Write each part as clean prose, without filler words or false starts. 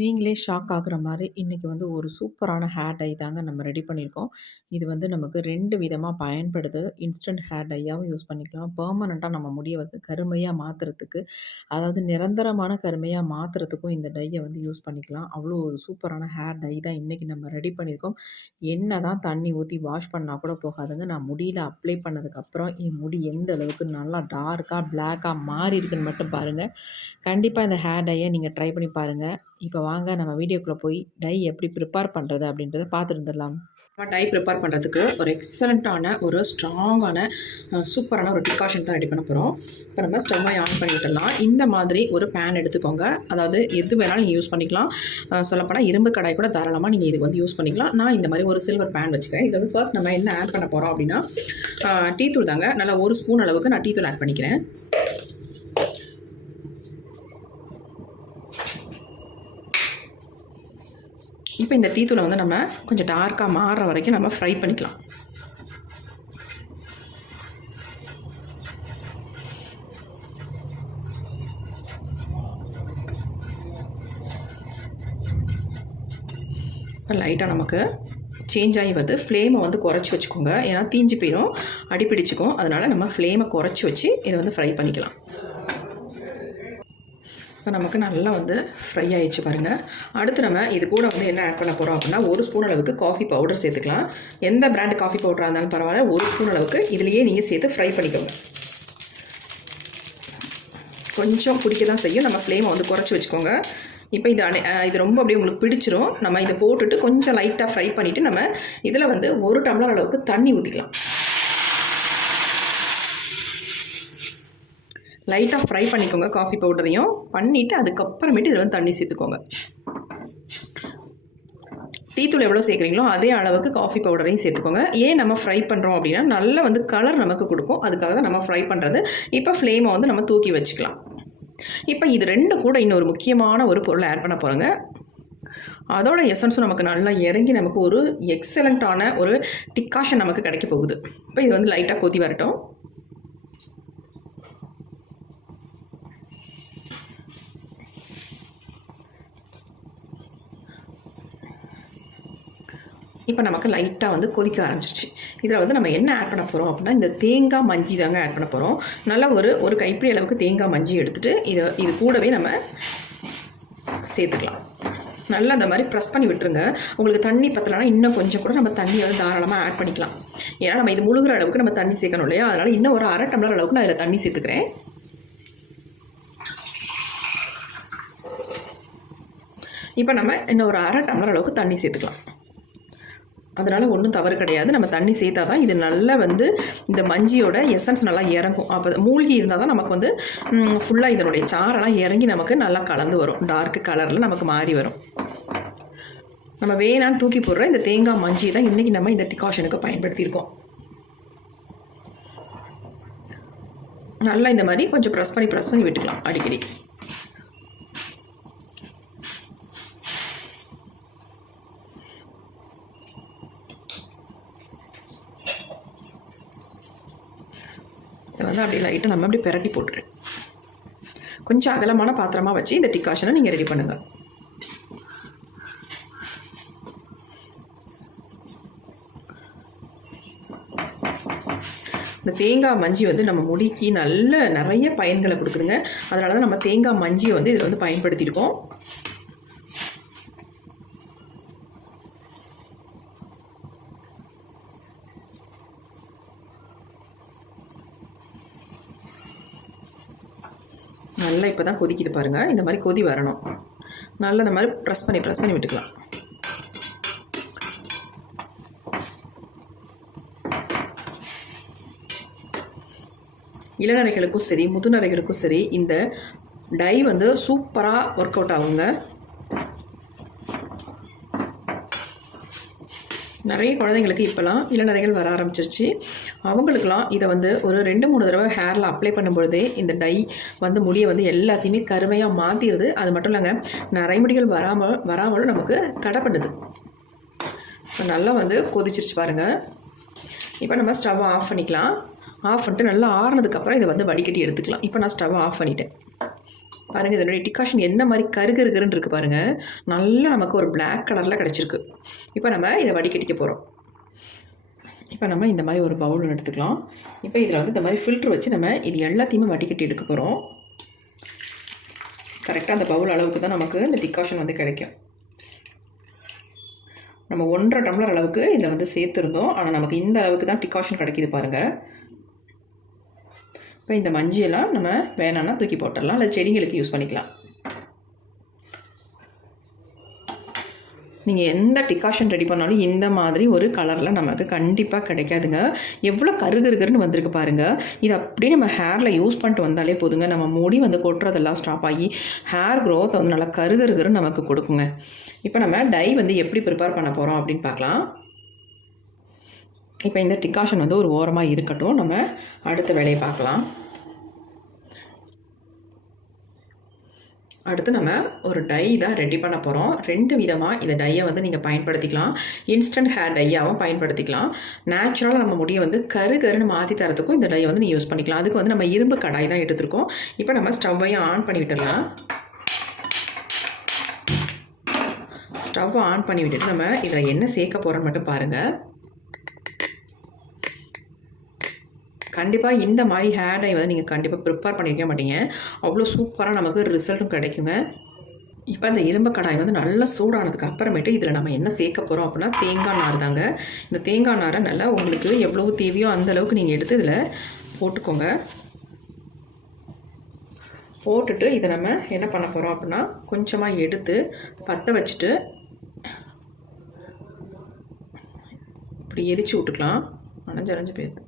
நீங்களே ஷாக் ஆகுற மாரி, இன்னைக்கு வந்து ஒரு சூப்பரான ஹேர் டை தாங்க நம்ம ரெடி பண்ணியிருக்கோம். இது வந்து நமக்கு 2 விதமா பயன்படுது. இன்ஸ்டன்ட் ஹேர் டையாவும் யூஸ் பண்ணிக்கலாம். பெர்மனன்ட்டா நம்ம முடிய வந்து கருமையா மாத்துறதுக்கு, அதாவது நிரந்தரமான கருமையா மாத்துறதுக்கும் இந்த டைய வந்து யூஸ் பண்ணிக்கலாம். அவ்வளோ ஒரு சூப்பரான ஹேர் டை தான் இன்னைக்கு நம்ம ரெடி பண்ணியிருக்கோம். என்னதான் தண்ணி ஊத்தி வாஷ் பண்ணா கூட போகாதுங்க. நான் முடியில அப்ளை பண்ணதுக்கப்புறம் என் முடி எந்த அளவுக்கு நல்லா டார்க்கா, பிளாக்கா மாறியிருக்குன்னு மட்டும் பாருங்க. கண்டிப்பா இந்த ஹேர் டைய நீங்க ட்ரை பண்ணி பாருங்க. இப்ப வாங்க நம்ம வீடியோக்குள்ள போய் டை எப்படி ப்ரிப்பேர் பண்றது அப்படின்றத பார்த்துட்டு வந்துடலாம். டை ப்ரிப்பேர் பண்ணுறதுக்கு ஒரு எக்ஸலண்ட்டான ஒரு ஸ்ட்ராங்கான சூப்பரான ஒரு டிகாஷன் தான் ரெடி பண்ண போகிறோம். இப்போ நம்ம ஸ்டவ்வை ஆன் பண்ணி விட்டுடலாம். இந்த மாதிரி ஒரு பேன் எடுத்துக்கோங்க. அதாவது எது வேணாலும் நீங்கள் யூஸ் பண்ணிக்கலாம். சொல்லப்போனால் இரும்பு கடாய் கூட தாராளமாக நீங்கள் இதுக்கு வந்து யூஸ் பண்ணிக்கலாம். நான் இந்த மாதிரி ஒரு சில்வர் பேன் வச்சுக்கிறேன். இது வந்து ஃபர்ஸ்ட் நம்ம என்ன ஆட் பண்ண போகிறோம் அப்படின்னா டீ தூள் தாங்க. நல்லா 1 ஸ்பூன் அளவுக்கு நான் டீ தூள் ஆட் பண்ணிக்கிறேன். இப்போ இந்த டீ தூளை வந்து நம்ம கொஞ்சம் டார்க்காக மாறுற வரைக்கும் நம்ம ஃப்ரை பண்ணிக்கலாம். இப்போ லைட்டாக நமக்கு சேஞ்ச் ஆகி வருது. ஃப்ளேமை வந்து குறைச்சி வச்சுக்கோங்க. ஏன்னா தீஞ்சு போயிடும், அடிப்பிடிச்சிக்கும். அதனால் நம்ம ஃப்ளேமை குறைச்சி வச்சு இதை வந்து ஃப்ரை பண்ணிக்கலாம். இப்போ நமக்கு நல்லா வந்து ஃப்ரை ஆகிடுச்சு பாருங்கள். அடுத்து நம்ம இது கூட வந்து என்ன ஆட் பண்ண போகிறோம் அப்படின்னா 1 ஸ்பூன் அளவுக்கு காஃபி பவுடர் சேர்த்துக்கலாம். எந்த பிராண்டு காஃபி பவுடராக இருந்தாலும் பரவாயில்ல, 1 ஸ்பூன் அளவுக்கு இதுலேயே நீங்கள் சேர்த்து ஃப்ரை பண்ணிக்கோங்க. கொஞ்சம் பிடிக்க தான் செய்யும். நம்ம ஃப்ளேமை வந்து குறைச்சி வச்சுக்கோங்க. இப்போ இது ரொம்ப அப்படியே உங்களுக்கு பிடிச்சிரும். நம்ம இதை போட்டுட்டு கொஞ்சம் லைட்டாக ஃப்ரை பண்ணிவிட்டு நம்ம இதில் வந்து 1 டம்ளர் அளவுக்கு தண்ணி ஊற்றிக்கலாம். லைட்டாக ஃப்ரை பண்ணிக்கோங்க. காஃபி பவுடரையும் பண்ணிவிட்டு அதுக்கப்புறமேட்டு இதில் வந்து தண்ணி சேர்த்துக்கோங்க. டீ தூள் எவ்வளோ சேர்க்குறீங்களோ அதே அளவுக்கு காஃபி பவுடரையும் சேர்த்துக்கோங்க. ஏன் நம்ம ஃப்ரை பண்ணுறோம் அப்படின்னா நல்லா வந்து கலர் நமக்கு கொடுக்கும். அதுக்காக தான் நம்ம ஃப்ரை பண்ணுறது. இப்போ ஃப்ளேமை வந்து நம்ம தூக்கி வச்சுக்கலாம். இப்போ இது 2 கூட இன்னொரு முக்கியமான ஒரு பொருளை ஆட் பண்ண போகிறோங்க. அதோட எசன்ஸும் நமக்கு நல்லா இறங்கி நமக்கு ஒரு எக்ஸலண்ட்டான ஒரு டிகாஷன் நமக்கு கிடைக்க போகுது. இப்போ இது வந்து லைட்டாக கொதி வரட்டும். இப்போ நமக்கு லைட்டாக வந்து கொதிக்க ஆரம்பிச்சிருச்சு. இதில் வந்து நம்ம என்ன ஆட் பண்ண போகிறோம் அப்படின்னா இந்த தேங்காய் மஞ்சி தாங்க ஆட் பண்ண போகிறோம். நல்லா ஒரு கைப்பிடி அளவுக்கு தேங்காய் மஞ்சி எடுத்துகிட்டு இது கூடவே நம்ம சேர்த்துக்கலாம். நல்லா அந்த மாதிரி ப்ரெஸ் பண்ணி விட்டுருங்க. உங்களுக்கு தண்ணி பத்தலைன்னா இன்னும் கொஞ்சம் கூட நம்ம தண்ணி வந்து தாராளமாக ஆட் பண்ணிக்கலாம். ஏன்னா நம்ம இது முழுகிற அளவுக்கு நம்ம தண்ணி சேர்க்கணும் இல்லையா? அதனால் இன்னும் ஒரு 1/2 டம்ளர் அளவுக்கு நான் இதில் தண்ணி சேர்த்துக்கிறேன். இப்போ நம்ம இன்னும் ஒரு 1/2 டம்ளர் அளவுக்கு தண்ணி சேர்த்துக்கலாம். அதனால் ஒன்றும் தவறு கிடையாது. நம்ம தண்ணி சேர்த்தா தான் இது நல்லா வந்து இந்த மஞ்சியோட எசன்ஸ் நல்லா இறங்கும். அப்போ மூழ்கி இருந்தால் தான் நமக்கு வந்து ஃபுல்லாக இதனுடைய சாரெல்லாம் இறங்கி நமக்கு நல்லா கலந்து வரும். டார்க் கலரில் நமக்கு மாறி வரும். நம்ம வேணான்னு தூக்கி போடுற இந்த தேங்காய் மஞ்சி தான் இன்றைக்கி நம்ம இந்த டிகாஷனுக்கு பயன்படுத்தியிருக்கோம். நல்லா இந்த மாதிரி கொஞ்சம் ப்ரெஸ் பண்ணி விட்டுக்கலாம் அடிக்கடி. வந்து அப்படி லைட்டாக நம்ம அப்படி பிரட்டி போட்டுரு. கொஞ்சம் அகலமான பாத்திரமாக வச்சு இந்த டிகாஷனை நீங்கள் ரெடி பண்ணுங்கள். இந்த தேங்காய் மஞ்சி வந்து நம்ம முடிக்கு நிறைய பயன்களை கொடுக்குதுங்க. அதனால தான் நம்ம தேங்காய் மஞ்சியை வந்து இதில் வந்து பயன்படுத்தியிருக்கோம். நல்லா இப்போ தான் கொதிக்கிட்டு பாருங்கள். இந்த மாதிரி கொதி வரணும். நல்லா இந்த மாதிரி ப்ரெஸ் பண்ணி விட்டுக்கலாம். இளநரைகளுக்கும் சரி முதுநரைகளுக்கும் சரி இந்த டை வந்து சூப்பராக ஒர்க் அவுட் ஆகுங்க. நிறைய குழந்தைங்களுக்கு இப்போலாம் இளநரைகள் வர ஆரம்பிச்சிருச்சு. அவங்களுக்கெல்லாம் இதை வந்து ஒரு 2-3 தடவை ஹேரில் அப்ளை பண்ணும்பொழுதே இந்த டை வந்து முடியை வந்து எல்லாத்தையுமே கருமையாக மாற்றிடுது. அது மட்டும் இல்லைங்க, நரைமுடிகள் வராமலும் நமக்கு தடை பண்ணுது. இப்போ நல்லா வந்து கொதிச்சிருச்சு பாருங்கள். இப்போ நம்ம ஸ்டவ் ஆஃப் பண்ணிக்கலாம். ஆஃப் பண்ணிட்டு நல்லா ஆறுனதுக்கப்புறம் இதை வந்து வடிகட்டி எடுத்துக்கலாம். இப்போ நான் ஸ்டவ் ஆஃப் பண்ணிட்டேன். பாருங்கள் இதனுடைய டிகாஷன் என்ன மாதிரி கருகருன்னு இருக்குது பாருங்கள். நல்லா நமக்கு ஒரு பிளாக் கலரில் கிடச்சிருக்கு. இப்போ நம்ம இதை வடிகட்டிக்க போகிறோம். இப்போ நம்ம இந்த மாதிரி ஒரு பவுல் எடுத்துக்கலாம். இப்போ இதில் வந்து இந்த மாதிரி ஃபில்ட்ரு வச்சு நம்ம இது எல்லாத்தையுமே வடிகட்டி எடுக்க போகிறோம். கரெக்டாக அந்த பவுல் அளவுக்கு தான் நமக்கு இந்த டிகாஷன் வந்து கிடைக்கும். நம்ம 1.5 டம்ளர் அளவுக்கு இதில் வந்து சேர்த்துருந்தோம். ஆனால் நமக்கு இந்த அளவுக்கு தான் டிகாஷன் கிடைக்கிது பாருங்கள். இப்போ இந்த மஞ்சியெல்லாம் நம்ம வேணான்னா தூக்கி போட்டுடலாம், இல்லை செடிங்களுக்கு யூஸ் பண்ணிக்கலாம். நீங்கள் எந்த டிகாஷன் ரெடி பண்ணாலும் இந்த மாதிரி ஒரு கலரில் நமக்கு கண்டிப்பாக கிடைக்காதுங்க. எவ்வளோ கருகருன்னு வந்திருக்கு பாருங்கள். இது அப்படியே நம்ம ஹேரில் யூஸ் பண்ணிட்டு வந்தாலே போதுங்க. நம்ம முடி வந்து கொட்டுறதெல்லாம் ஸ்டாப் ஆகி ஹேர் க்ரோத் வந்து நல்லா கருகருன்னு நமக்கு கொடுக்குங்க. இப்போ நம்ம டை வந்து எப்படி ப்ரிப்பேர் பண்ண போகிறோம் அப்படின்னு பார்க்கலாம். இப்போ இந்த டிகாஷன் வந்து ஒரு ஓரமாக இருக்கட்டும், நம்ம அடுத்த வேலையை பார்க்கலாம். அடுத்து நம்ம ஒரு டை தான் ரெடி பண்ண போகிறோம். 2 விதமாக இந்த டையை வந்து நீங்கள் பயன்படுத்திக்கலாம். இன்ஸ்டன்ட் ஹேர் டையாகவும் பயன்படுத்திக்கலாம். நேச்சுரலாக நம்ம முடியை வந்து கருன்னு மாற்றி தரத்துக்கும் இந்த டையை வந்து நீங்கள் யூஸ் பண்ணிக்கலாம். அதுக்கு வந்து நம்ம இரும்பு கடாய் தான் எடுத்துருக்கோம். இப்போ நம்ம ஸ்டவ்வையும் ஆன் பண்ணி விட்டுடலாம். ஸ்டவ்வை ஆன் பண்ணி விட்டுட்டு நம்ம இதில் என்ன சேர்க்க போகிறோன்னு மட்டும் பாருங்கள். கண்டிப்பாக இந்த மாதிரி ஹேர் டை வந்து நீங்கள் கண்டிப்பாக ப்ரிப்பேர் பண்ணியிருக்க மாட்டீங்க. அவ்வளோ சூப்பராக நமக்கு ரிசல்ட்டும் கிடைக்குங்க. இப்போ அந்த இரும்பு கடாய் வந்து நல்லா சூடானதுக்கு அப்புறமேட்டு இதில் நம்ம என்ன சேர்க்க போகிறோம் அப்படின்னா தேங்காய் நார் தாங்க. இந்த தேங்காய் நாரை நல்லா உங்களுக்கு எவ்வளோ தேவையோ அந்த அளவுக்கு நீங்கள் எடுத்து இதில் போட்டுக்கோங்க. போட்டுட்டு இதை நம்ம என்ன பண்ண போகிறோம் அப்படின்னா கொஞ்சமாக எடுத்து பற்ற வச்சுட்டு இப்படி எரிச்சு விட்டுக்கலாம். அணைஞ்சு போயிடுது.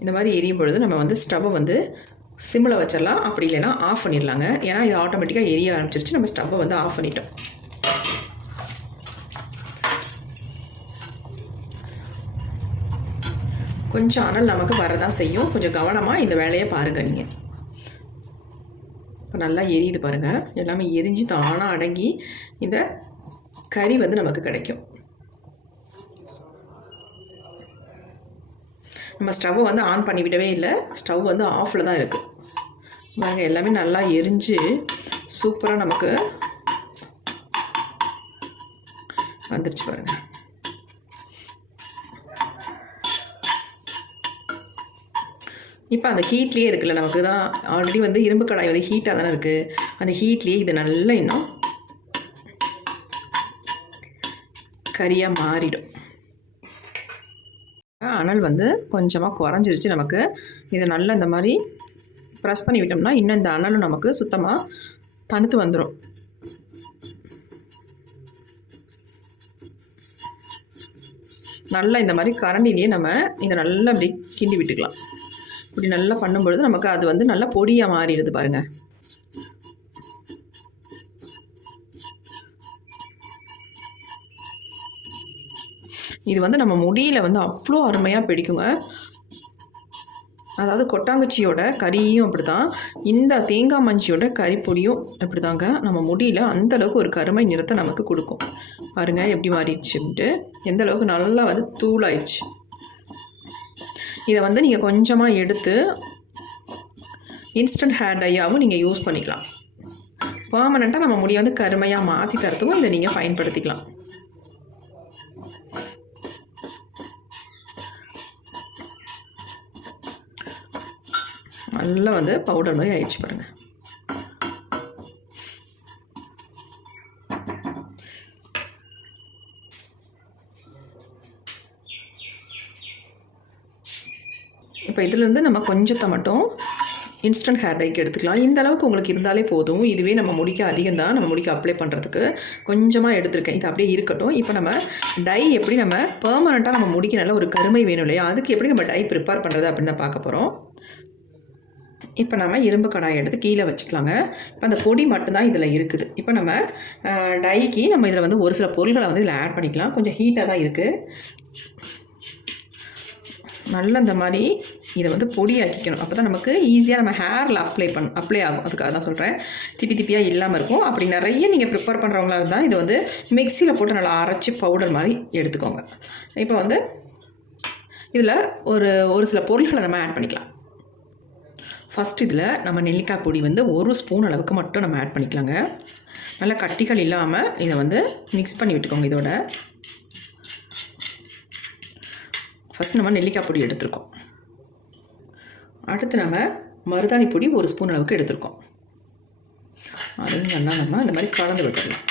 இந்த மாதிரி எரியும் பொழுது நம்ம வந்து ஸ்டவ்வை வந்து சிம்மில் வச்சிடலாம். அப்படி இல்லைன்னா ஆஃப் பண்ணிடலாங்க. ஏன்னா இது ஆட்டோமேட்டிக்காக எரிய ஆரம்பிச்சிருச்சு. நம்ம ஸ்டவ்வை வந்து ஆஃப் பண்ணிட்டோம். கொஞ்சம் அனல் நமக்கு வரதான் செய்யும். கொஞ்சம் கவனமாக இந்த வேலையை பாருங்கள் நீங்கள். இப்போ நல்லா எரியுது பாருங்கள். எல்லாமே எரிஞ்சு தானாக அடங்கி இந்த கறி வந்து நமக்கு கிடைக்கும். நம்ம ஸ்டவ்வை வந்து ஆன் பண்ணி விடவே இல்லை. ஸ்டவ் வந்து ஆஃபில் தான் இருக்குது பாருங்கள். எல்லாமே நல்லா எரிஞ்சு சூப்பராக நமக்கு வந்துருச்சு பாருங்கள். இப்போ அந்த ஹீட்லேயே இருக்குல்ல, நமக்கு தான் ஆல்ரெடி வந்து இரும்பு கடாய் வந்து ஹீட்டாக தானே இருக்குது. அந்த ஹீட்லேயே இது நல்லா இன்னும் கறியாக மாறிடும். அனல் வந்து கொஞ்சமாக குறைஞ்சிருச்சு நமக்கு. இதை நல்லா இந்த மாதிரி ப்ரெஸ் பண்ணி விட்டோம்னா இன்னும் இந்த அனலும் நமக்கு சுத்தமாக தணுத்து வந்துடும். நல்லா இந்த மாதிரி கரண்டிலேயே நம்ம இதை நல்லா அப்படி கிண்டி விட்டுக்கலாம். இப்படி நல்லா பண்ணும்பொழுது நமக்கு அது வந்து நல்லா பொடியாக மாறிடுது பாருங்கள். இது வந்து நம்ம முடியில் வந்து அவ்வளோ அருமையாக பிடிக்குங்க. அதாவது கொட்டாங்குச்சியோட கறியும் அப்படி தான், இந்த தேங்காய் மஞ்சியோட கறிப்பொடியும் அப்படி தாங்க நம்ம முடியில் அந்தளவுக்கு ஒரு கருமை நிறத்தை நமக்கு கொடுக்கும். பாருங்கள் எப்படி மாறிடுச்சுன்ட்டு, எந்த அளவுக்கு நல்லா வந்து தூளாயிடுச்சு. இதை வந்து நீங்கள் கொஞ்சமாக எடுத்து இன்ஸ்டன்ட் ஹேர் டையாகவும் நீங்கள் யூஸ் பண்ணிக்கலாம். பெர்மனெண்ட்டாக நம்ம முடியை வந்து கருமையாக மாற்றி தரத்துக்கும் இதை நீங்கள் பயன்படுத்திக்கலாம். நல்லா வந்து பவுடர் மாதிரி ஆயிடுச்சு பாருங்கள். இப்போ இதிலேருந்து நம்ம கொஞ்சத்தை மட்டும் இன்ஸ்டன்ட் ஹேர் டைக்கு எடுத்துக்கலாம். இந்த அளவுக்கு உங்களுக்கு இருந்தாலே போதும். இதுவே நம்ம முடிக்க அதிகம் தான், நம்ம முடிக்க அப்ளை பண்ணுறதுக்கு கொஞ்சமாக எடுத்திருக்கேன். இது அப்படியே இருக்கட்டும். இப்போ நம்ம டை எப்படி நம்ம பெர்மனெண்ட்டாக நம்ம முடிக்க நல்ல ஒரு கருமை வேணும் இல்லையா, அதுக்கு எப்படி நம்ம டை ப்ரிப்பேர் பண்ணுறது அப்படின்னு தான் பார்க்க போகிறோம். இப்போ நம்ம இரும்பு கடாயை எடுத்து கீழே வச்சுக்கலாங்க. இப்போ அந்த பொடி மட்டும்தான் இதில் இருக்குது. இப்போ நம்ம டைக்கு நம்ம இதில் வந்து ஒரு சில பொருள்களை வந்து இதில் ஆட் பண்ணிக்கலாம். கொஞ்சம் ஹீட்டாக தான் இருக்குது. நல்லா இந்த மாதிரி இதை வந்து பொடியாக்கிக்கணும். அப்போ தான் நமக்கு ஈஸியாக நம்ம ஹேரில் அப்ளை ஆகும். அதுக்காக தான் சொல்கிறேன். திப்பியாக இல்லாமல் இருக்கும். அப்படி நிறைய நீங்கள் ப்ரிப்பேர் பண்ணுறவங்களா இருந்தால் இதை வந்து மிக்சியில் போட்டு நல்லா அரைச்சி பவுடர் மாதிரி எடுத்துக்கோங்க. இப்போ வந்து இதில் ஒரு சில பொருள்களை நம்ம ஆட் பண்ணிக்கலாம். ஃபஸ்ட் இதில் நம்ம நெல்லிக்காய் பொடி வந்து 1 ஸ்பூன் அளவுக்கு மட்டும் நம்ம ஆட் பண்ணிக்கலாங்க. நல்லா கட்டிகள் இல்லாமல் இதை வந்து மிக்ஸ் பண்ணி விட்டுக்கோங்க. இதோட ஃபஸ்ட் நம்ம நெல்லிக்காய் பொடி எடுத்துருக்கோம். அடுத்து நம்ம மருதாணி பொடி 1 ஸ்பூன் அளவுக்கு எடுத்துருக்கோம். அதையும் நல்லா நம்ம இந்த மாதிரி கலந்து விட்டுடலாம்.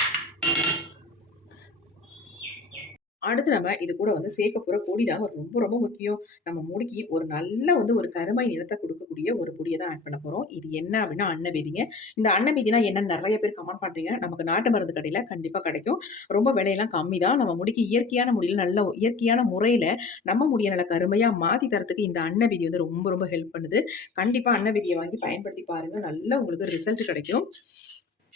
அடுத்து நம்ம இது கூட வந்து சேர்க்க போகிற பொடி தான் ரொம்ப ரொம்ப முக்கியம். நம்ம முடிக்கு ஒரு நல்ல வந்து ஒரு கருமை நிறத்தை கொடுக்கக்கூடிய ஒரு பொடியை தான் ஆட் பண்ண போகிறோம். இது என்ன அப்படின்னா அன்னபேதிங்க. இந்த அன்னபேதினா என்னன்னு நிறைய பேர் கமெண்ட் பண்ணுறீங்க. நமக்கு நாட்டு மருந்து கடையில் கண்டிப்பாக கிடைக்கும். ரொம்ப விலையெல்லாம் கம்மி தான். நம்ம முடிக்கு இயற்கையான முடியில் நல்ல இயற்கையான முறையில் நம்ம முடியை நல்ல கருமையாக மாற்றி தரத்துக்கு இந்த அன்னபேதி வந்து ரொம்ப ரொம்ப ஹெல்ப் பண்ணுது. கண்டிப்பாக அன்னபேதியை வாங்கி பயன்படுத்தி பாருங்கள். நல்ல உங்களுக்கு ரிசல்ட் கிடைக்கும்.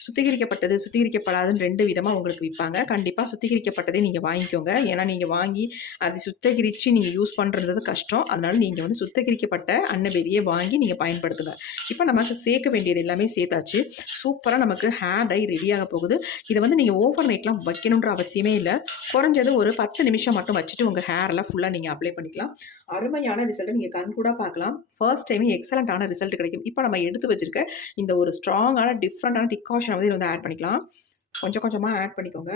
சுத்திகரிக்கப்பட்டது, சுத்திகரிக்கப்படாதுன்னு 2 விதமாக உங்களுக்கு விற்பாங்க. கண்டிப்பாக சுத்திகரிக்கப்பட்டதே நீங்கள் வாங்கிக்கோங்க. ஏன்னா நீங்கள் வாங்கி அது சுத்திகரித்து நீங்கள் யூஸ் பண்ணுறது கஷ்டம். அதனால் நீங்கள் வந்து சுத்திகரிக்கப்பட்ட அன்னபேதியை வாங்கி நீங்கள் பயன்படுத்துங்க. இப்போ நமக்கு சேர்க்க வேண்டியது எல்லாமே சேர்த்தாச்சு. சூப்பராக நமக்கு ஹேர் டை ரெடியாக போகுது. இதை வந்து நீங்கள் ஓவர் நைட்லாம் வைக்கணுன்ற அவசியமே இல்லை. குறைஞ்சது ஒரு 10 நிமிஷம் மட்டும் வச்சுட்டு உங்கள் ஹேரில் ஃபுல்லாக நீங்கள் அப்ளை பண்ணிக்கலாம். அருமையான ரிசல்ட்டை நீங்கள் கண்கூட பார்க்கலாம். ஃபர்ஸ்ட் டைமே எக்ஸலண்ட்டான ரிசல்ட் கிடைக்கும். இப்போ நம்ம எடுத்து வச்சிருக்க இந்த ஒரு ஸ்ட்ராங்கான டிஃப்ரெண்டான டிகாஷன் வந்து இதில் வந்து ஆட் பண்ணிக்கலாம். கொஞ்சம் கொஞ்சமாக ஆட் பண்ணிக்கோங்க.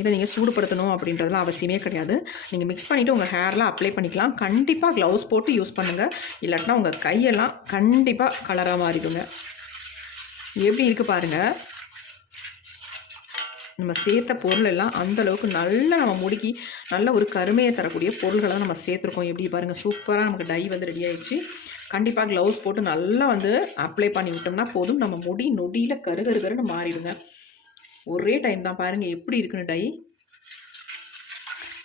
இதை நீங்கள் சூடுபடுத்தணும் அப்படின்றதுலாம் அவசியமே கிடையாது. நீங்கள் மிக்ஸ் பண்ணிவிட்டு உங்கள் ஹேரில் அப்ளை பண்ணிக்கலாம். கண்டிப்பாக க்ளவுஸ் போட்டு யூஸ் பண்ணுங்கள். இல்லாட்டினா உங்கள் கையெல்லாம் கண்டிப்பாக கலராக மாறிடுங்க. எப்படி இருக்குது பாருங்கள். நம்ம சேர்த்த பொருள் எல்லாம் அந்தளவுக்கு நல்லா நம்ம முடிக்கி நல்ல ஒரு கருமையை தரக்கூடிய பொருள்களை தான் நம்ம சேர்த்துருக்கோம். எப்படி பாருங்கள், சூப்பராக நமக்கு டை வந்து ரெடி ஆகிடுச்சு. கண்டிப்பாக க்ளவுஸ் போட்டு நல்லா வந்து அப்ளை பண்ணி விட்டோம்னா போதும். நம்ம முடி நொடியில் கருகருன்னு மாறிடுங்க. ஒரே டைம் தான் பாருங்கள் எப்படி இருக்குன்னு டை.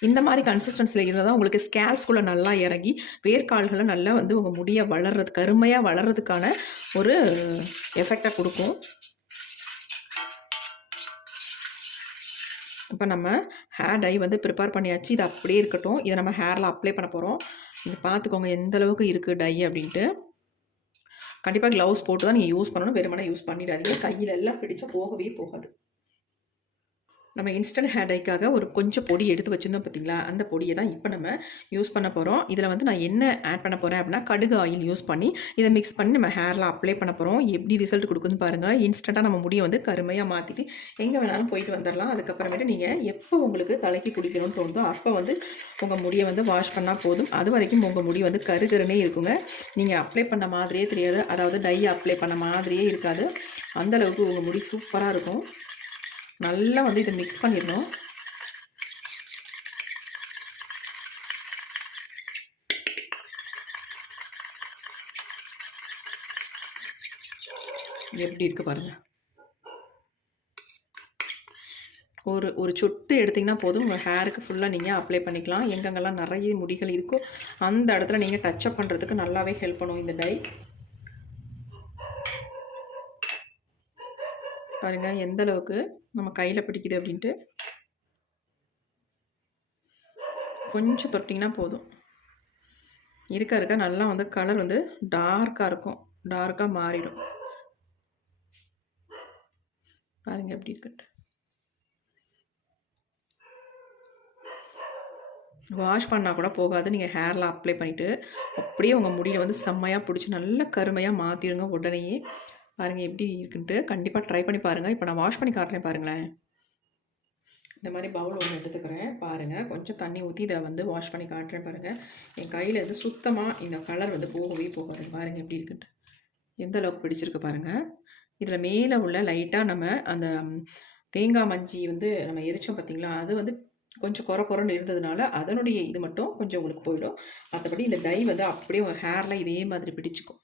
இந்த மாதிரி கன்சிஸ்டன்சியில் இருந்தால் தான் உங்களுக்கு ஸ்கேல்ஃப்குள்ளே நல்லா இறங்கி வேர்க்கால்களை நல்லா வந்து உங்கள் முடியை வளர்றது கருமையாக வளர்கிறதுக்கான ஒரு எஃபெக்டை கொடுக்கும். இப்போ நம்ம ஹேர் டை வந்து ப்ரிப்பேர் பண்ணியாச்சு. இது அப்படியே இருக்கட்டும். இதை நம்ம ஹேரில் அப்ளை பண்ண போகிறோம். நீங்கள் பார்த்துக்கோங்க எந்த அளவுக்கு இருக்குது டை அப்படின்ட்டு. கண்டிப்பாக க்ளவுஸ் போட்டு தான் நீங்கள் யூஸ் பண்ணணும். வெறுமனே யூஸ் பண்ணிடாதீங்க. கையில் எல்லாம் பிடிச்சா போகவே போகாது. நம்ம இன்ஸ்டன்ட் ஹேர் டைக்காக ஒரு கொஞ்சம் பொடி எடுத்து வச்சுருந்தோம் பார்த்தீங்களா, அந்த பொடியை தான் இப்போ நம்ம யூஸ் பண்ண போகிறோம். இதில் வந்து நான் என்ன ஆட் பண்ண போகிறேன் அப்படின்னா கடுகு ஆயில் யூஸ் பண்ணி இதை மிக்ஸ் பண்ணி நம்ம ஹேரில் அப்ளை பண்ண போகிறோம். எப்படி ரிசல்ட் கொடுக்குதுன்னு பாருங்கள். இன்ஸ்டண்ட்டாக நம்ம முடியை வந்து கருமையாக மாற்றிட்டு எங்கே வேணாலும் போயிட்டு வந்துடலாம். அதுக்கப்புறமேட்டு நீங்கள் எப்போ உங்களுக்கு தலைக்கு குளிக்கணும்னு தோணுதோ அப்போ வந்து உங்கள் முடியை வந்து வாஷ் பண்ணால் போதும். அது வரைக்கும் உங்கள் முடி வந்து கருகருனே இருக்குங்க. நீங்கள் அப்ளை பண்ண மாதிரியே தெரியாது. அதாவது டை அப்ளை பண்ண மாதிரியே இருக்காது. அந்தளவுக்கு உங்கள் முடி சூப்பராக இருக்கும். நல்லா வந்து இதை மிக்ஸ் பண்ணிடணும். எப்படி இருக்குது பாருங்கள். ஒரு சொட்டு எடுத்திங்கன்னா போதும். உங்கள் ஹேருக்கு ஃபுல்லாக நீங்கள் அப்ளை பண்ணிக்கலாம். எங்கெங்கெல்லாம் நிறைய முடிகள் இருக்கோ அந்த இடத்துல நீங்கள் டச்சப் பண்ணுறதுக்கு நல்லாவே ஹெல்ப் பண்ணும் இந்த டை. பாருங்கள் எந்த அளவுக்கு நம்ம கையில் பிடிக்குது அப்படின்ட்டு. கொஞ்சம் தொட்டிங்கன்னா போதும். இருக்க நல்லா வந்து கலர் வந்து டார்க்காக இருக்கும். டார்க்காக மாறிடும். பாருங்கள் எப்படி இருக்குன்ட்டு. வாஷ் பண்ணால் கூட போகாது. நீங்கள் ஹேரில் அப்ளை பண்ணிவிட்டு அப்படியே உங்கள் முடியில் வந்து செம்மையாக பிடிச்சி நல்லா கருமையாக மாற்றிடுங்க உடனேயே. பாருங்கள் எப்படி இருக்குன்ட்டு. கண்டிப்பாக ட்ரை பண்ணி பாருங்கள். இப்போ நான் வாஷ் பண்ணி காட்டுறேன் பாருங்களேன். இந்த மாதிரி பவுல் ஒன்று எடுத்துக்கிறேன் பாருங்கள். கொஞ்சம் தண்ணி ஊற்றி இதை வந்து வாஷ் பண்ணி காட்டுறேன் பாருங்கள். என் கையில் வந்து சுத்தமாக இந்த கலர் வந்து போகவே போகாது. பாருங்கள் எப்படி இருக்குன்ட்டு. எந்த அளவுக்கு பிடிச்சிருக்கு பாருங்கள். இதில் மேலே உள்ள லைட்டாக நம்ம அந்த தேங்காய் மஞ்சி வந்து நம்ம எரிச்சோம் பார்த்திங்களா, அது வந்து கொஞ்சம் குறன்னு இருந்ததுனால அதனுடைய இது மட்டும் கொஞ்சம் உங்களுக்கு போயிடும். மற்றபடி இந்த டை வந்து அப்படியே உங்கள் ஹேரில் இதே மாதிரி பிடிச்சிக்கும்.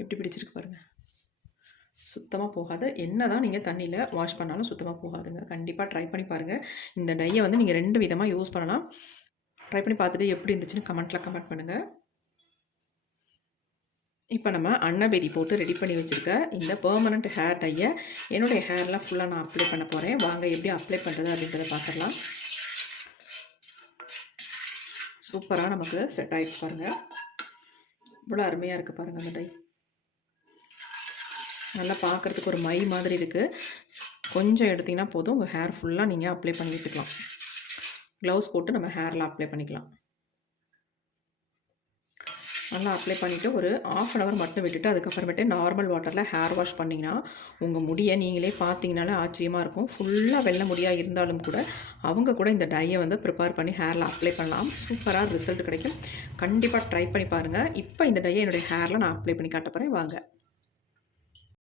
எப்படி பிடிச்சிருக்கு பாருங்கள். சுத்தமாக போகாது. என்ன தான் நீங்கள் தண்ணியில் வாஷ் பண்ணாலும் சுத்தமாக போகாதுங்க. கண்டிப்பாக ட்ரை பண்ணி பாருங்கள். இந்த டையை வந்து நீங்கள் 2 விதமாக யூஸ் பண்ணலாம். ட்ரை பண்ணி பார்த்துட்டு எப்படி இருந்துச்சுன்னு கமெண்ட் பண்ணுங்கள். இப்போ நம்ம அன்னபேதி போட்டு ரெடி பண்ணி வச்சுருக்க இந்த பெர்மனண்ட் ஹேர் டையை என்னுடைய ஹேர்லாம் ஃபுல்லாக நான் அப்ளை பண்ண போகிறேன். வாங்க எப்படி அப்ளை பண்ணுறது அப்படின்றத பார்த்துடலாம். சூப்பராக நமக்கு செட் ஆகிடுச்சு பாருங்கள். இவ்வளோ அருமையாக இருக்குது பாருங்கள் அந்த டை. நல்லா பார்க்குறதுக்கு ஒரு மை மாதிரி இருக்குது. கொஞ்சம் எடுத்திங்கன்னா போதும். உங்கள் ஹேர் ஃபுல்லாக நீங்கள் அப்ளை பண்ணி விட்டுக்கலாம். க்ளவுஸ் போட்டு நம்ம ஹேரில் அப்ளை பண்ணிக்கலாம். நல்லா அப்ளை பண்ணிவிட்டு ஒரு 1/2 அன் ஹவர் மட்டும் விட்டுட்டு அதுக்கப்புறமேட்டு நார்மல் வாட்டரில் ஹேர் வாஷ் பண்ணிங்கன்னா உங்கள் முடியை நீங்களே பார்த்தீங்கனாலே ஆச்சரியமாக இருக்கும். ஃபுல்லாக வெள்ளை முடியாக இருந்தாலும் கூட அவங்க கூட இந்த டையை வந்து ப்ரிப்பேர் பண்ணி ஹேரில் அப்ளை பண்ணலாம். சூப்பராக ரிசல்ட் கிடைக்கும். கண்டிப்பாக ட்ரை பண்ணி பாருங்கள். இப்போ இந்த டையை என்னுடைய ஹேரில் நான் அப்ளை பண்ணி காட்ட போகிறேன் வாங்க.